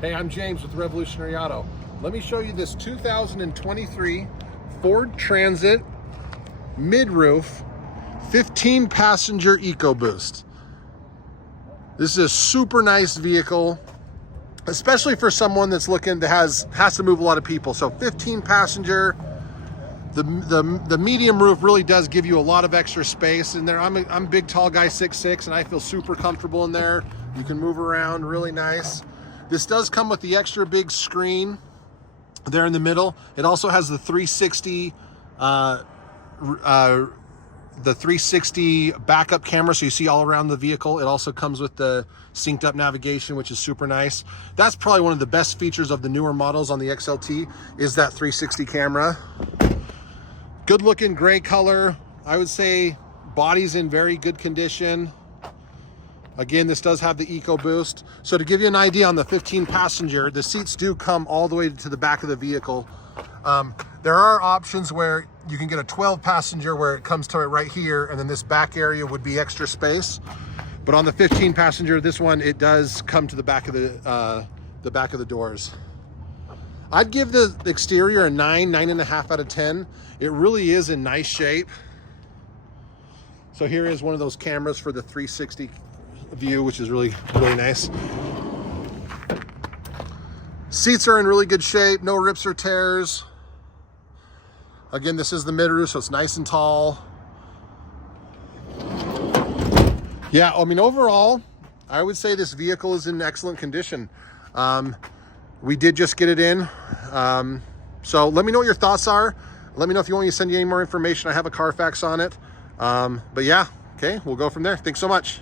Hey, I'm James with Revolutionary Auto. Let me show you this 2023 Ford Transit mid-roof 15-passenger EcoBoost. This is a super nice vehicle, especially for someone that's looking that has to move a lot of people. So 15-passenger. The medium roof really does give you a lot of extra space in there. I'm a big, tall guy, 6'6", and I feel super comfortable in there. You can move around really nice. This does come with the extra big screen there in the middle. It also has the 360 backup camera, so you see all around the vehicle. It also comes with the synced up navigation, which is super nice. That's probably one of the best features of the newer models on the XLT is that 360 camera. Good looking gray color. I would say body's in very good condition. Again, this does have the EcoBoost. So to give you an idea on the 15 passenger, the seats do come all the way to the back of the vehicle. There are options where you can get a 12 passenger where it comes to it right here, and then this back area would be extra space. But on the 15 passenger, this one, it does come to the back of the back of the doors. I'd give the exterior a 9.5 out of 10. It really is in nice shape. So here is one of those cameras for the 360 view, which is really nice. Seats are in really good shape, no rips or tears. Again, this is the mid-roof, so it's nice and tall. Yeah, I mean, overall, I would say this vehicle is in excellent condition. We did just get it in. So let me know what your thoughts are. Let me know if you want me to send you any more information. I have a CarFax on it. But yeah, okay, we'll go from there. Thanks so much.